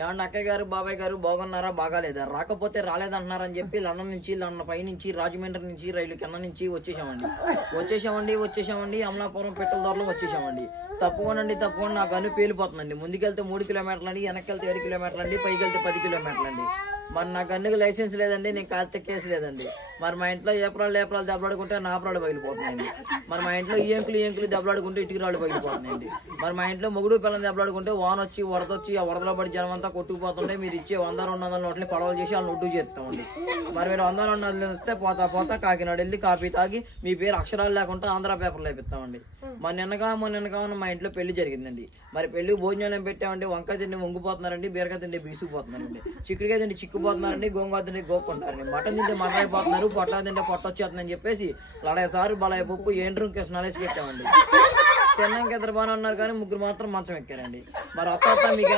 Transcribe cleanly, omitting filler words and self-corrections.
ఏమన్నా అక్కయ్య గారు బాబాయ్ గారు బాగున్నారా బాగాలేదా రాకపోతే రాలేదంటున్నారని చెప్పి లండన్ నుంచి పైనుంచి రాజమండ్రి నుంచి రైలు కింద నుంచి వచ్చేసామండి అమలాపురం పెట్రోల్ ధరలో వచ్చేసామండి. తప్పకుండా నా గన్ను పేలిపోతుందండి. ముందుకెళ్తే 3 కిలోమీటర్లు అండి, వెనక్కి 7 కిలోమీటర్లు అండి, పైకి వెళ్తే 10 కిలోమీటర్లు అండి. మరి నా గన్నుకి లైసెన్స్ లేదండి, నేను కాలితే కేసు లేదండి. మరి మా ఇంట్లో ఏప్రాలు దెబ్బలాడుకుంటే నాపరాలు బయలుపోతున్నాయండి. మరి మా ఇంట్లో ఏంకులు దెబ్బలాడుకుంటే ఇటుకరాళ్ళు బయలుపోతున్నాయండి. మరి మా ఇంట్లో మొగుడు పిల్లలు దెబ్బలాడుకుంటే వాన వచ్చి వరద వచ్చి ఆ వరదలో పడి జనం అంతా కొట్టుకుపోతుంటే మీరు ఇచ్చే 100-200 నోట్లని పడవలు చేసి వాళ్ళని ఒడ్డు చేస్తామండి. మరి మీరు 100-200 ఇస్తే పోతా కాకినాడ వెళ్ళి కాఫీ తాగి మీ పేరు అక్షరాలు లేకుండా ఆంధ్ర పేపర్లు వేపిస్తామండి. మొన్న నిన్నగా మా ఇంట్లో పెళ్లి జరిగిందండి. మరి పెళ్లి భోజనాలు ఏం పెట్టామండి? వంకాయ తిండి వంగిపోతున్నారండి, బీరకాయ తిండి బీసుకుపోతున్నారండి, చిక్కుడుకాయ తిండి చిక్కుపోతున్నారండి, గోంగూర తిండి గోక్కుంటారండి, మటన్ తింటే మర్రైపోతున్నారు, పొట్టా తింటే పొట్టొచ్చేస్తుందని చెప్పేసి లడాయిసారి బలాయి పప్పు ఏండ్రు కృష్ణాలేసి పెట్టామండి. తిన్నాక ఇద్దరు బాగానే ఉన్నారు కానీ 3 మాత్రం మంచం ఎక్కారండి. మరి అత్త మీకు